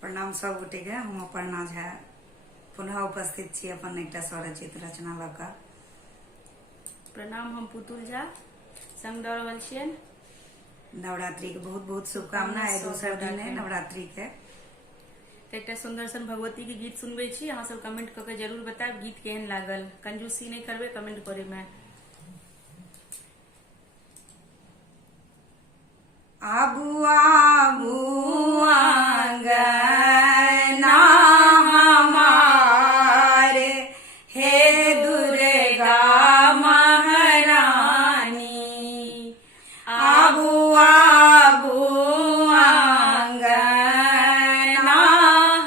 प्रणाम सब गोटे के। हम अपर्णा झा पुनः उपस्थित छी अपन एकटा स्वरचित रचना ल क। प्रणाम, हम पुतुल झा संग दऽ रहल छियनि। नवरात्रि के बहुत बहुत शुभकामना है। दोसर दिन है नवरात्रि के। एकटा सुंदर सन भगवती के गीत सुनबे छी। अहाँ सब कमेंट क के जरूर बताएब गीत केहन लागल। कंजूसी नहीं करबे कमेंट करे में। आबू आबू आंगना हमारे, हे दुर्गा महारानी। आबू आबू आंगना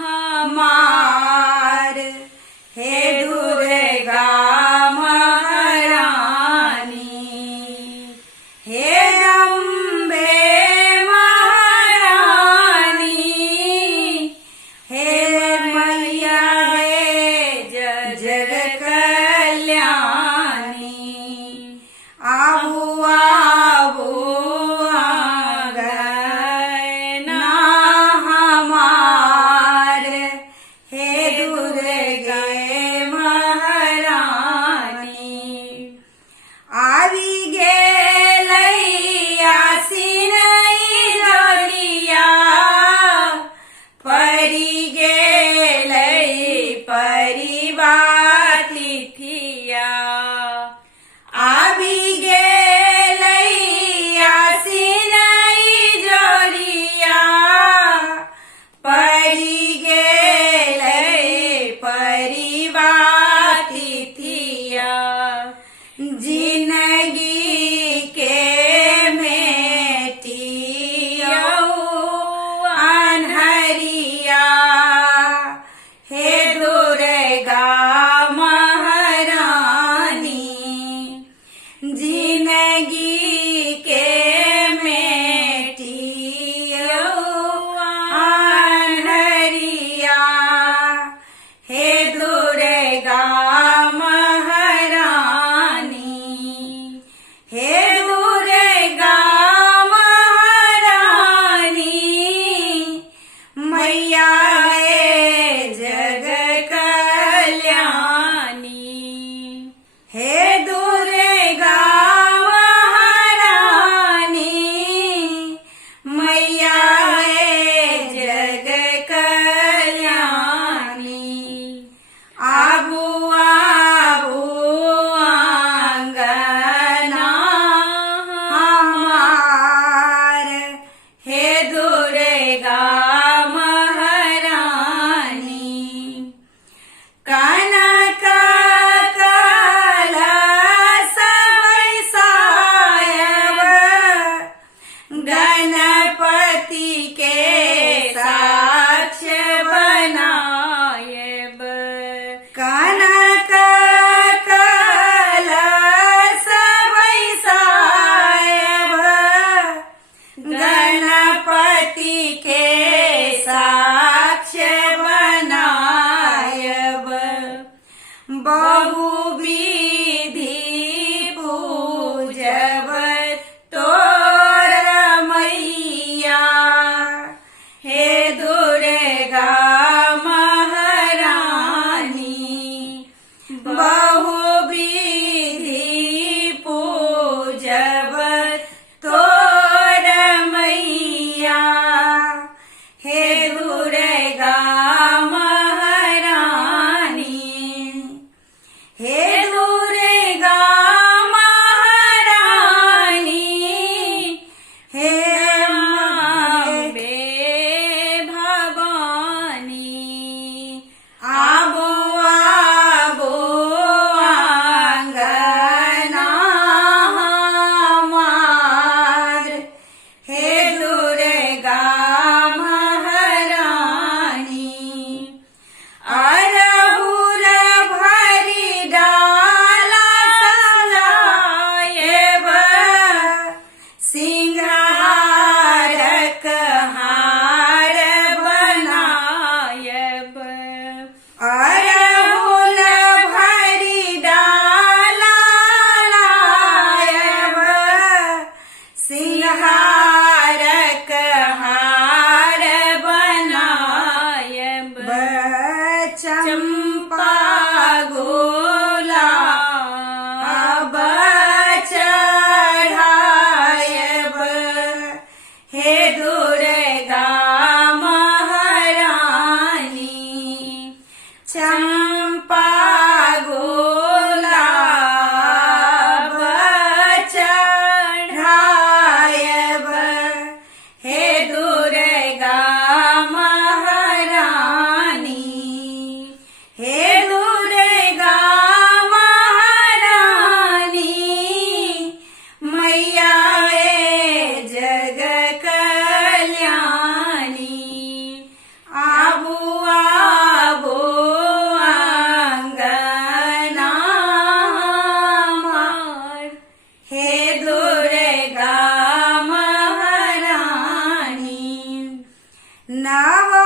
हमारे, हे दुर्गा महारानी। हे जिंदगी के मेटिया अनहरिया, हे दुर्गा महारानी। जिंदगी के मेटिया अनहरिया, हे दुर्गा गणपति के नव